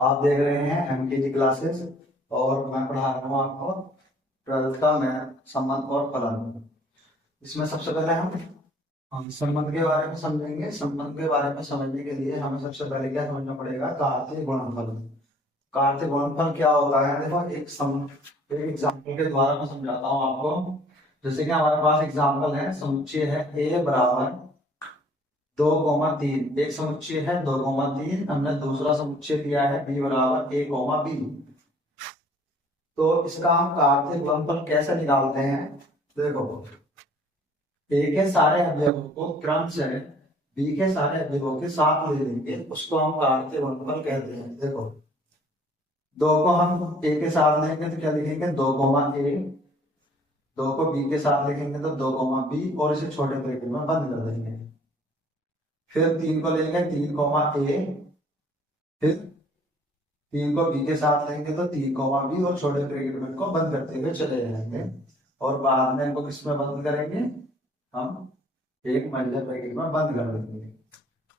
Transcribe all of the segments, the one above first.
आप देख रहे हैं एमकेजी क्लासेस और मैं पढ़ा रहा हूँ आपको 12th का मैथ संबंध और फलन। इसमें सबसे पहले हम संबंध के बारे में समझेंगे। संबंध के बारे में समझने के लिए हमें सबसे पहले क्या समझना पड़ेगा, कार्तीय गुणनफल। कार्तीय गुणनफल क्या होता है, देखो एक एग्जाम्पल के द्वारा मैं समझाता हूँ आपको। जैसे कि हमारे पास एग्जाम्पल है, समुच्चय है a बराबर 2,3। एक समुच्चय है 2,3। हमने दूसरा समुच्चय दिया है b बराबर a,b। तो इसका हम कार्तीय गुणनफल कैसे निकालते हैं, देखो a के सारे अवयवों को क्रम से b के सारे अवयवों के साथ ले लेंगे, उसको हम कार्तीय गुणनफल कहते हैं। देखो दो को हम a के साथ लेंगे तो क्या लिखेंगे, 2,a। दो को b के साथ लिखेंगे तो 2,b, और इसे छोटे ब्रैकेट में बंद कर देंगे। फिर 3 को लेंगे 3,a। फिर 3 को b के साथ लेंगे तो 3,b, और छोटे ब्रैकेट में इनको बंद करते हुए चले जाएंगे। और बाद में इनको किस में बंद करेंगे, हम एक मध्य ब्रैकेट में बंद कर देंगे।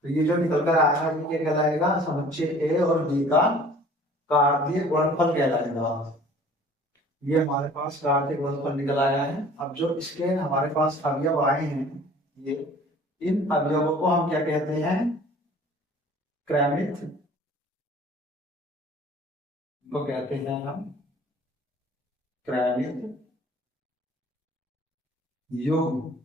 तो ये जो निकल कर आएगा ये कहलाएगा समुच्चय a और b का कार्तीय गुणनफल कहलाएगा। ये हमारे पास कार्तीय गुणनफल निकल आया है। अब जो इसके हमारे पास अवयव आए हैं, ये इन अवयवों को हम क्या कहते हैं, क्रमित। इनको कहते हैं हम क्रमित युग्म।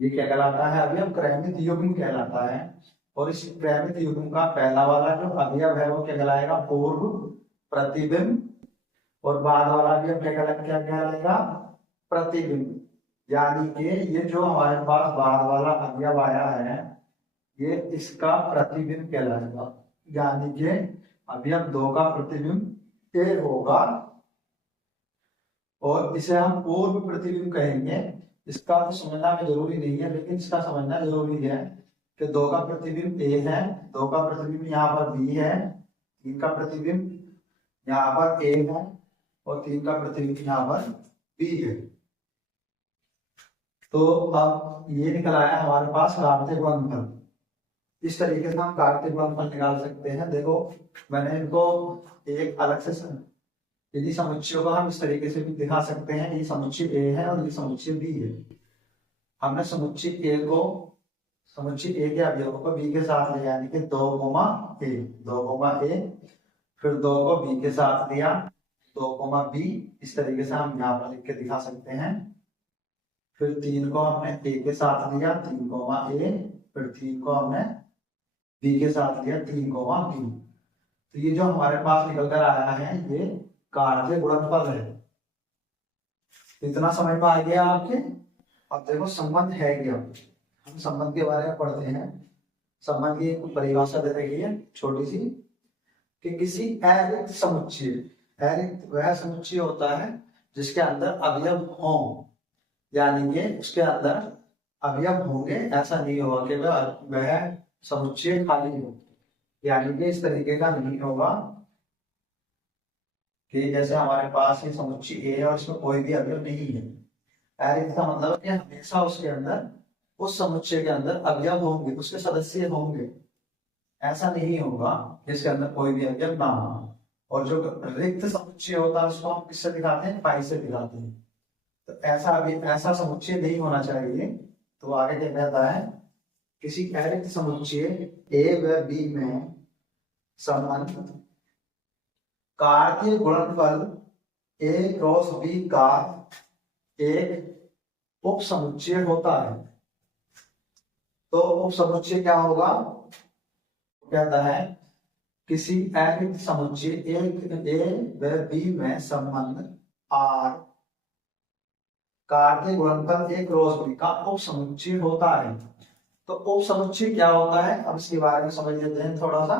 ये क्या कहलाता है, अवयव क्रमित युग्म कहलाता है। और इस क्रमित युग्म का पहला वाला जो अवयव है वो क्या कहलाएगा, पूर्व प्रतिबिंब। और बाद वाला अवयव क्या कहलाएगा, प्रतिबिंब। यानी कि ये जो हमारे पास बाद वाला अवयव आया है, ये इसका प्रतिबिंब कहलाएगा। यानी कि अवयव 2 का प्रतिबिंब a होगा, और इसे हम पूर्व प्रतिबिंब कहेंगे। इसका तो समझना में जरूरी नहीं है, लेकिन इसका समझना जरूरी है कि 2 का प्रतिबिंब a है, 2 का प्रतिबिंब यहाँ पर b है, 3 का प्रतिबिंब यहाँ पर a है, और 3 का प्रतिबिंब यहाँ पर b है। तो अब ये निकल आया हमारे पास कार्तीय गुणनफल। इस तरीके से हम कार्तीय गुणनफल निकाल सकते हैं। देखो मैंने इनको एक अलग से यदि समुच्चयों को हम इस तरीके से भी दिखा सकते हैं, ये समुच्चय A है और ये समुच्चय B है। हमने समुच्चय A को, समुच्चय A के अवयवों को B के साथ लिया, यानी कि 2,a, 2,a। फिर 2 को B के साथ दिया, 2,b। इस तरीके से हम यहाँ पर लिख के दिखा सकते हैं। फिर 3 को हमने A के साथ लिया, 3,a। फिर 3 को हमने B के साथ लिया, 3,b। तो ये जो हमारे पास निकल कर आया है, ये कार्तीय गुणनफल है। इतना समझ में आ गया आपके। अब देखो संबंध है क्या, हम संबंध के बारे में पढ़ते हैं। संबंध की एक परिभाषा दे रखी है छोटी सी, कि किसी अरिक्त समुच्चय, अरिक्त वह समुच्चय होता है जिसके अंदर अवयव हो, यानी कि उसके अंदर अवयव होंगे, ऐसा नहीं होगा कि वह समुच्चय खाली हो। यानी कि इस तरीके का नहीं होगा कि जैसे हमारे पास ये समुच्चय A है और इसमें कोई भी अवयव नहीं है। अरिक्त का मतलब है कि हमेशा उसके अंदर, उस समुच्चय के अंदर अवयव होंगे, उसके सदस्य होंगे। ऐसा नहीं होगा जिसके अंदर कोई भी अवयव ना हो। और जो रिक्त समुच्चय होता है उसको हम किससे दिखाते हैं, पाई से दिखाते हैं। तो ऐसा अभी ऐसा समुच्चय नहीं होना चाहिए। तो आगे क्या कहता है, किसी अरिक्त समुच्चय A व B में संबंध कार्तीय गुणनफल A क्रॉस B का एक उप समुच्चय होता है। तो उप समुच्चय क्या होगा, कहता है किसी अरिक्त समुच्चय A व B में संबंध R कार्तीय गुणनफल A क्रॉस B का उप समुच्चय होता है। तो उप समुच्चय क्या होता है, अब इसके बारे में समझ लेते हैं थोड़ा सा,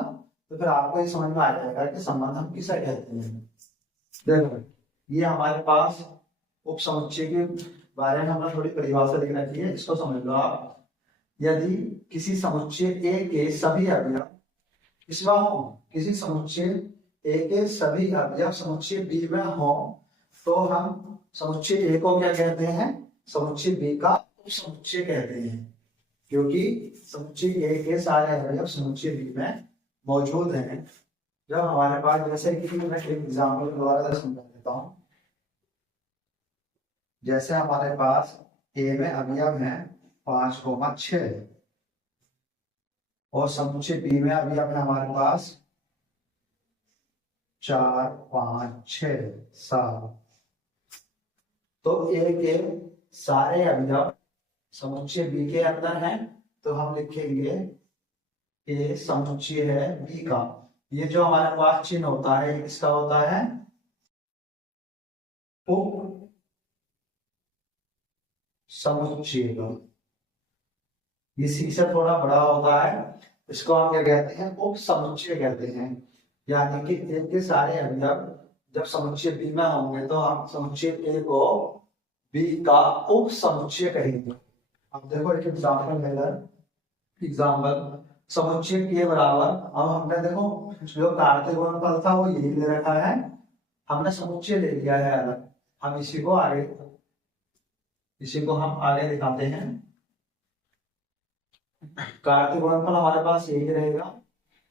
तो फिर आपको ये समझ में आ जाएगा कि संबंध हम किसे कहते हैं। देखो ये हमारे पास उप समुच्चय के बारे में हमने थोड़ी परिभाषा लिख रखी है, इसको समझ लो आप। यदि किसी समुच्चय A के सभी अवयव, इसमें हो, किसी समुच्चय A के सभी अवयव समुच्चय B में हो, तो हम समुच्चय A को क्या कहते हैं, समुच्चय B का उप समुच्चय कहते हैं। क्योंकि समुच्चय A के सारे अवयव समुच्चय B में मौजूद हैं। जब हमारे पास, जैसे कि मैं एक एग्जाम्पल द्वारा समझा देता हूँ। जैसे हमारे पास ए में अवयव हैं 5,6 और समुच्चय बी में अवयव है हमारे पास 4, 5, 6, 7। तो ए के सारे अवयव समुच्चय बी के अंदर हैं, तो हम लिखेंगे ए समुच्चय है बी का। ये जो हमारे पास चिन्ह होता है ये किसका होता है? उप समुच्चय का। ये सी से थोड़ा बड़ा होता है, इसको हम क्या कहते हैं? उप समुच्चय कहते हैं। यानी कि ए के सारे अवयव जब समुच्चय बी में होंगे तो हम समुच्चय ए को बी का उप समुच्चय कहेंगे। अब देखो एक एग्जाम्पल है इधर। एग्जाम्पल समुच्चय के बराबर, अब हमने देखो जो कार्तीय गुणनफल था वो यही ले रखा है, हमने समुच्चय ले लिया है अलग। हम इसी को हम आगे दिखाते हैं। कार्तीय गुणनफल हमारे पास यही रहेगा।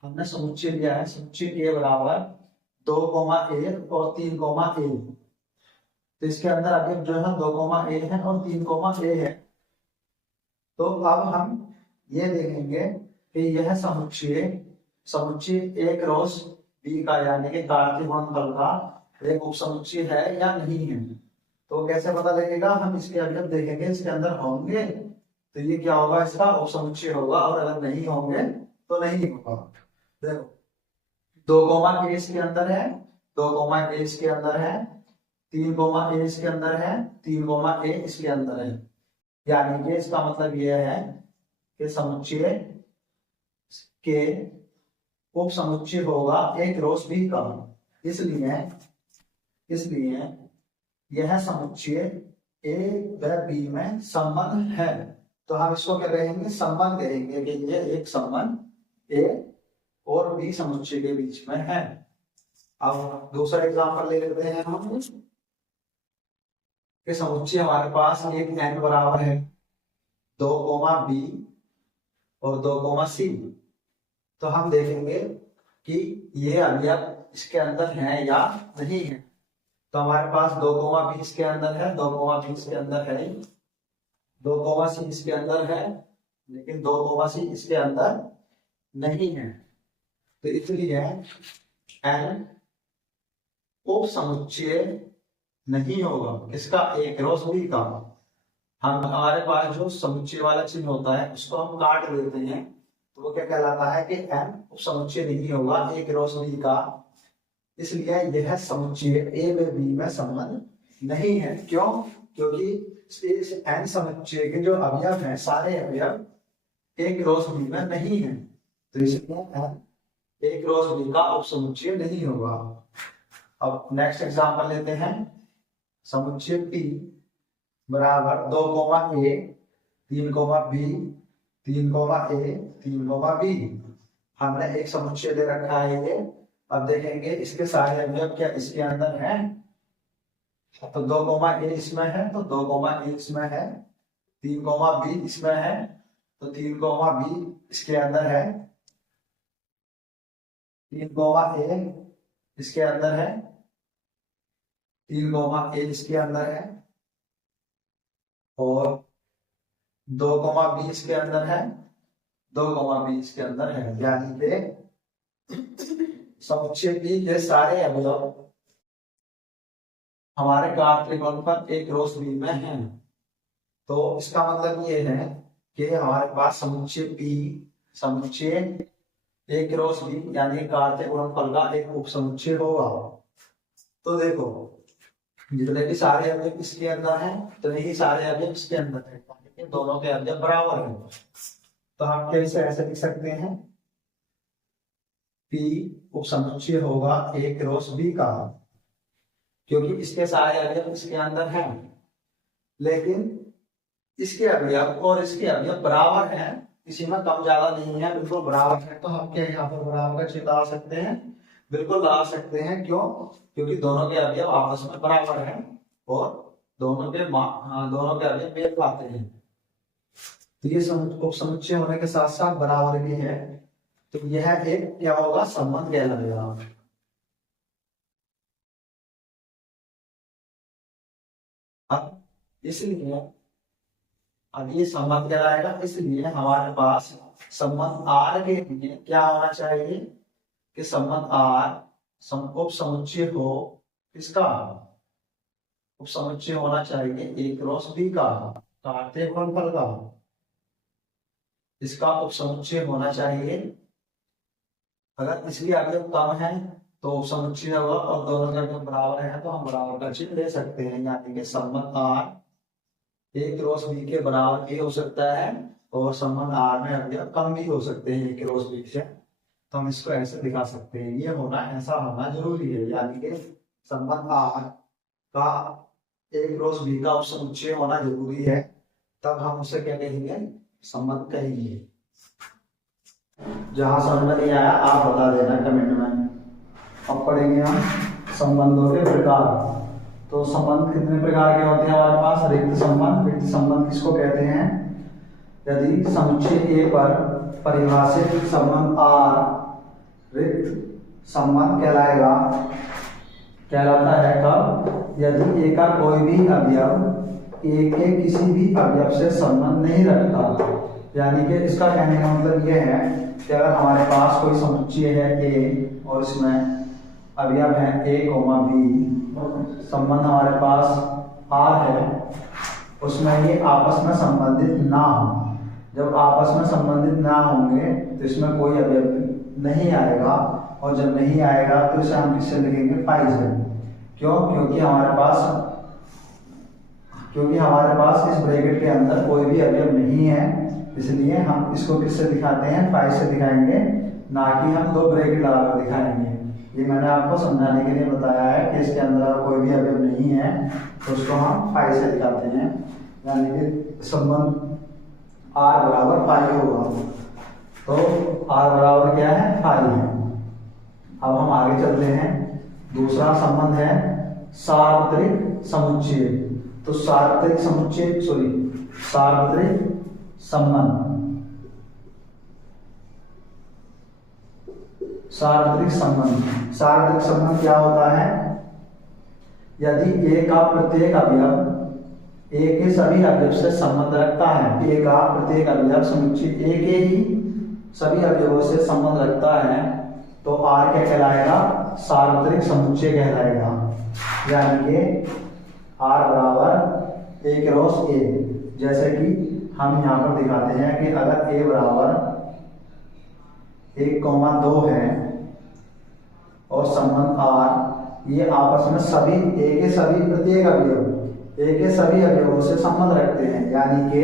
हमने समुच्चय लिया है, समुच्चय के बराबर 2, a और 3, a। तो इसके अंदर अभी जो है 2, a है और 3, a है। तो अब हम ये देखेंगे कि यह समुच्चय ए क्रॉस बी का, यानी कि कार्तीय गुणनफल का एक उपसमुच्चय है या नहीं है। तो कैसे पता लगेगा? हम इसके अवयव देखेंगे, इसके अंदर होंगे तो ये क्या होगा? इसका उपसमुच्चय होगा, और अगर नहीं होंगे तो नहीं होगा। देखो 2, a इसके अंदर है, 2, a इसके अंदर है, 3, a इसके अंदर है, 3, a इसके अंदर है। यानी कि इसका मतलब यह है कि समुच्चय के उप समुच्चय होगा ए क्रॉस बी का। इसलिए यह समुच्चय ए व बी में संबंध है। तो हम इसको क्या कहेंगे? संबंध कहेंगे कि ये एक संबंध ए और बी समुच्चय के बीच में है। अब दूसरा एग्जांपल ले लेते हैं हम कि समुच्चय हमारे पास एक n बराबर है 2, b और 2, c। तो हम देखेंगे कि ये अवयव इसके अंदर है या नहीं है। तो हमारे पास 2, b इसके अंदर है, 2, b इसके अंदर है, 2, c इसके अंदर है, लेकिन 2, c इसके अंदर नहीं है। तो इसलिए n उप समुच्चय नहीं होगा इसका ए क्रॉस बी का। हम हमारे पास जो समुच्चय वाला चिन्ह होता है उसको हम काट देते हैं, तो वो क्या कहलाता है कि n उप समुच्चय नहीं होगा ए क्रॉस बी का। इसलिए यह समुच्चय ए व बी में संबंध नहीं है। क्यों? क्योंकि इस n समुच्चय के जो अवयव हैं सारे अवयव ए क्रॉस बी में नहीं है, तो इसलिए n ए क्रॉस बी का उप समुच्चय नहीं होगा। अब नेक्स्ट एग्जांपल लेते हैं। समुच्चय P बराबर 2, a 3, b 3, a 3, b। हमने एक समुच्चय दे रखा है ये। अब देखेंगे इसके सारे अवयव क्या इसके अंदर हैं। तो 2, a इसमें है, तो 2, a इसमें है, 3, b इसमें है, तो 3, b इसके अंदर है, 3, a इसके अंदर है, 3, a इसके अंदर है, और 2, b इसके अंदर है, 2, b इसके अंदर है। यानी कि समुच्चय P के सारे अवयव हमारे कार्तीय गुणनफल ए क्रॉस बी में हैं। तो इसका मतलब ये है कि हमारे पास समुच्चय ए क्रॉस बी यानी कार्तीय गुणनफल का एक उपसमुच्चय होगा। तो देखो जितने भी सारे अवयव इसके अंदर हैं उतने ही सारे अवयव इसके अंदर हैं, दोनों के अवयव बराबर हैं। तो हम कैसे ऐसे लिख सकते हैं? P उपसमुच्चय होगा ए क्रॉस बी का, क्योंकि इसके सारे अवयव इसके अंदर हैं, लेकिन इसके अवयव और इसके अवयव बराबर हैं, किसी में कम ज्यादा नहीं है, बिल्कुल बराबर है। तो हम क्या यहाँ पर बराबर का चिन्ह लगा सकते हैं? बिल्कुल लगा सकते हैं। क्यों? क्योंकि दोनों के अवयव आपस में बराबर हैं और दोनों के अवयव मेल खाते हैं। तो ये उपसमुच्चय होने के साथ साथ बराबर भी है। तो यह एक क्या होगा, संबंध कहलाएगा। अब इसलिए अब ये संबंध कहलाएगा, इसलिए हमारे पास संबंध आर के लिए क्या होना चाहिए कि संबंध आर उप समुच्चय हो, किसका उप समुच्चय होना चाहिए ए क्रॉस बी का, कार्तीय गुणनफल का, इसका उप समुच्चय होना चाहिए। अगर इसकी अवयव कम है तो उप समुच्चय होगा, और दोनों के अवयव बराबर है तो हम बराबर का चिन्ह ले सकते हैं, यानी कि संबंध आर ए क्रॉस बी के बराबर भी हो सकता है, और संबंध आर में अवयव कम भी हो सकते हैं ए क्रॉस बी से, तो हम इसको ऐसे दिखा सकते हैं। ये होना, ऐसा होना जरूरी है, यानी कि संबंध आर का ए क्रॉस बी का उप समुच्चय होना जरूरी है, तब हम उसे क्या कहेंगे, संबंध कहेंगे। जहां समझ नहीं आया आप बता देना कमेंट में। अब पढ़ेंगे हम संबंधों के प्रकार। तो संबंध कितने प्रकार के होते हैं हमारे पास, रिक्त संबंध। रिक्त संबंध किसको कहते हैं, यदि समुच्चय ए पर परिभाषित संबंध आर रिक्त संबंध कहलाएगा, कहलाता है कब, यदि ए का कोई भी अवयव ए के किसी भी अवयव से संबंध नहीं रखता। यानी कि इसका कहने का मतलब यह है कि अगर हमारे पास कोई समुच्चय है ए और इसमें अवयव है ए कोमा बी, संबंध हमारे पास आर है, उसमें ये आपस में संबंधित ना हो। जब आपस में संबंधित ना होंगे तो इसमें कोई अवयव नहीं आएगा, और जब नहीं आएगा तो इसे हम किससे लिखेंगे, पाई से। क्यों, क्योंकि हमारे पास इस ब्रैकेट के अंदर कोई भी अवयव नहीं है, इसलिए हम इसको किससे दिखाते हैं, पाई से दिखाएंगे, ना कि हम दो ब्रैकेट लगाकर दिखाएंगे। ये मैंने आपको समझाने के लिए बताया है कि इसके अंदर कोई भी अवयव नहीं है तो उसको हम पाई से दिखाते हैं, यानी कि संबंध आर बराबर पाई होगा। तो आर बराबर क्या है, पाई है। अब हम आगे चलते हैं। दूसरा संबंध है सार्वत्रिक समुच्चय। तो सार्वत्रिक संबंध, सार्वत्रिक संबंध क्या होता है, यदि ए का प्रत्येक अवयव ए के सभी अवयव से संबंध रखता है, ए का प्रत्येक अवयव समुच्चय ए के ही सभी अवयवों से संबंध रखता है, तो आर क्या कहलाएगा, सार्वत्रिक समुच्चय कहलाएगा। यानी कि आर बराबर ए क्रॉस ए, जैसे कि हम यहाँ पर दिखाते हैं कि अगर ए बराबर 1,2 है और संबंध आर, ये आपस में सभी ए के सभी प्रत्येक अवयव ए के सभी अवयवों से संबंध रखते हैं, यानी कि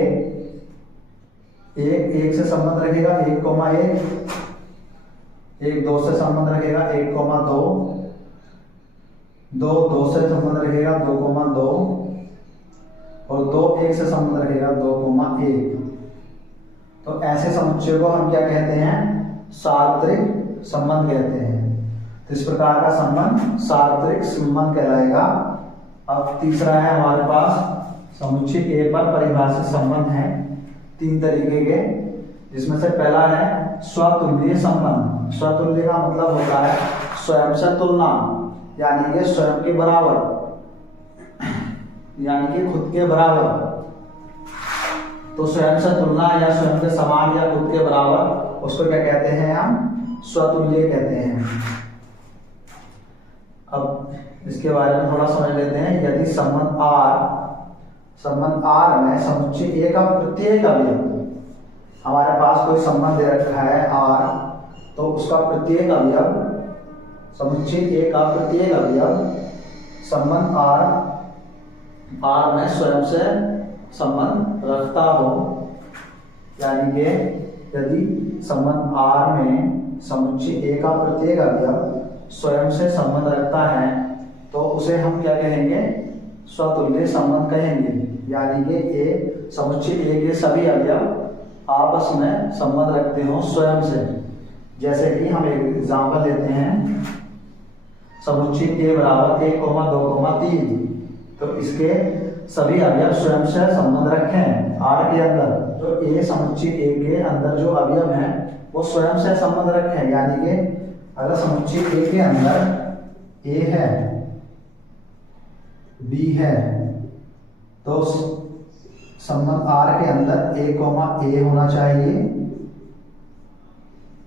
एक से संबंध रखेगा 1,1, एक 2 से संबंध रखेगा 1,2, 2 से संबंध रखेगा 2,2, और 2 1 से संबंध रखेगा 2,1। तो ऐसे समुच्चय को हम क्या कहते हैं, सार्वत्रिक संबंध कहते हैं। तो इस प्रकार का संबंध सार्वत्रिक संबंध कहलाएगा। अब तीसरा है हमारे पास समुच्चय ए पर परिभाषित संबंध है 3 तरीके के, जिसमें से पहला है स्वतुल्य संबंध। स्वतुल्य का मतलब होता है स्वयं से तुलना, यानी कि स्वयं के बराबर, यानी कि खुद के बराबर। तो स्वयं से तुलना या स्वयं के समान या खुद के बराबर, उसको क्या कहते हैं, हम स्वतुल्य कहते हैं। अब इसके बारे में थोड़ा समझ लेते हैं। यदि संबंध आर में समुच्चय ए का प्रत्येक अवयव, हमारे पास कोई संबंध दे रखा है आर, तो उसका प्रत्येक अवयव, समुच्चय ए का प्रत्येक अवयव संबंध आर में स्वयं से संबंध रखता हो, यानी कि यदि संबंध आर में समुच्चय ए का प्रत्येक अवयव स्वयं से संबंध रखता है, तो उसे हम क्या कहेंगे, स्वतुल्य संबंध कहेंगे। यानी कि ए समुच्चय ए के सभी अवयव आपस में संबंध रखते हो स्वयं से। जैसे कि हम एक एग्जांपल लेते हैं, समुच्चय ए बराबर 1,2,3, तो इसके सभी अवयव स्वयं से संबंध रखें आर के अंदर। तो ए समुच्चय ए के अंदर जो अवयव हैं वो स्वयं से संबंध रखें, यानी कि अगर समुच्चय ए के अंदर ए है, बी है, तो संबंध आर के अंदर ए कोमा ए होना चाहिए,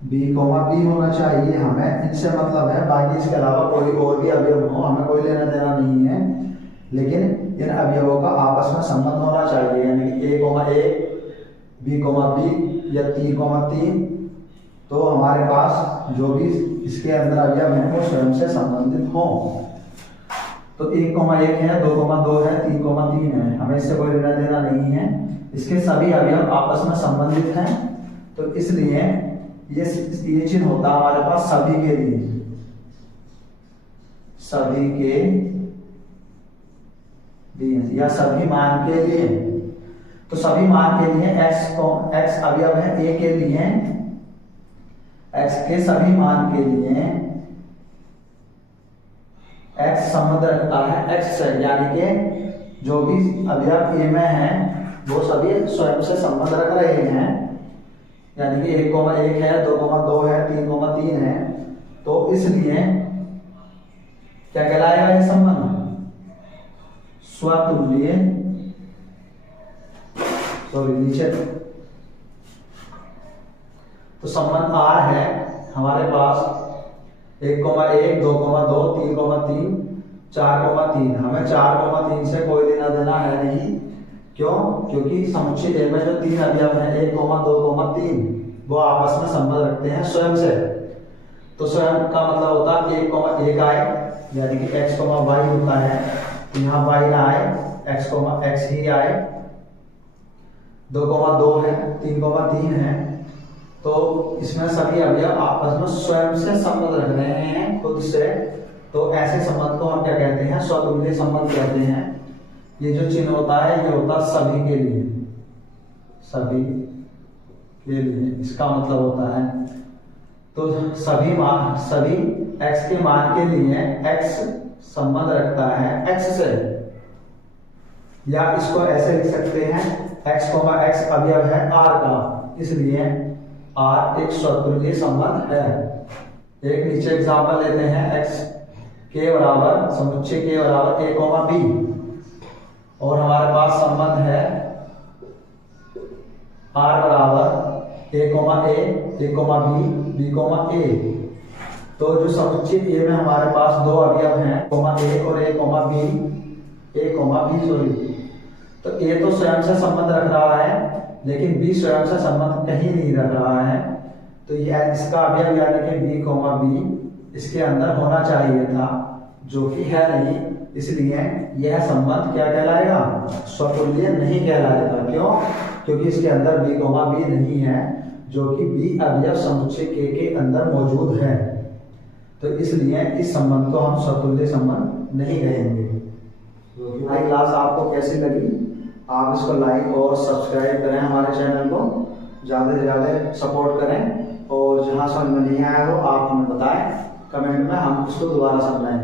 बी कोमा बी होना चाहिए। हमें इनसे मतलब है, बाकी इसके अलावा कोई और भी अवयव हो, हमें कोई लेना देना नहीं है, लेकिन इन अवयवों का आपस में संबंध होना चाहिए, यानी कि ए कोमा ए, बी कोमा बी या 3 कोमा 3। तो हमारे पास जो भी इसके अंदर अवयव हैं वो स्वयं से संबंधित हों। तो 1 कोमा 1 है, 2 कोमा 2 है, 3 कोमा 3 है, हमें इससे कोई लेना देना नहीं है, इसके सभी अवयव आपस में संबंधित हैं। तो इसलिए ये चिन्ह होता है हमारे पास सभी के लिए, सभी के लिए या सभी मान के लिए। तो सभी मान के लिए x अवयव है a के लिए, x के सभी मान के लिए x संबंध रखता है x से, यानी कि जो भी अवयव a में है वो सभी स्वयं से संबंध रख रहे हैं, यानी कि 1 कोमा 1 है, 2 कोमा 2 है, 3 कोमा 3 है। तो इसलिए क्या कहलाएगा ये संबंध? स्वतुल्य, सॉरी नीचे। तो संबंध R है हमारे पास 1 कोमा 1, 2 कोमा 2, 3 कोमा 3, 4 कोमा 3। हमें 4 कोमा 3 से कोई लेना देना है नहीं, क्यों? क्योंकि समुच्चय ए में जो 3 अवयव हैं 1 कोमा 2 कोमा 3 वो आपस में संबंध रखते हैं स्वयं से। तो स्वयं का मतलब होता है 1 कोमा 1 आए, यानी कि x कोमा y होता है, यहाँ y ना आए, x कोमा x ही आए। 2 कोमा 2 है, 3 कोमा 3 है, तो इसमें सभी अवयव आपस में स्वयं से संबंध रख रहे हैं खुद से। तो ऐसे संबंध को हम क्या कहते हैं? स्वतुल्य संबंध कहते हैं। ये जो चिन्ह होता है ये होता है सभी के लिए, सभी के लिए, इसका मतलब होता है। तो सभी x के मान के लिए x संबंध रखता है x से, या इसको ऐसे लिख सकते हैं x कोमा x अवयव है r का, इसलिए r एक स्वतुल्य संबंध है। एक नीचे एग्जांपल लेते हैं, x के बराबर समुच्चय के बराबर a कोमा b, और हमारे पास संबंध है r बराबर a comma b, b comma a। तो जो समुच्चय a में हमारे पास 2 अवयव हैं कोमा a और a कोमा b, सॉरी। तो a तो स्वयं से संबंध रख रहा है, लेकिन b स्वयं से संबंध कहीं नहीं रख रहा है। तो ये इसका अवयव यानी कि b कोमा b इसके अंदर होना चाहिए था, जो कि है नहीं, इसलिए यह संबंध क्या कहलाएगा? स्वतुल्य नहीं कहलाएगा। क्यों? क्योंकि इसके अंदर b कोमा b नहीं है, जो कि b अवयव समुच्चय के अंदर मौजूद है। तो इसलिए इस संबंध को हम स्वतुल्य संबंध नहीं कहेंगे। हमारी क्लास आपको कैसी लगी? आप इसको लाइक और सब्सक्राइब करें, हमारे चैनल को ज़्यादा से ज़्यादा सपोर्ट करें, और जहाँ समझ में नहीं आया हो आप हमें बताएं कमेंट में, हम उसको दोबारा समझाएं।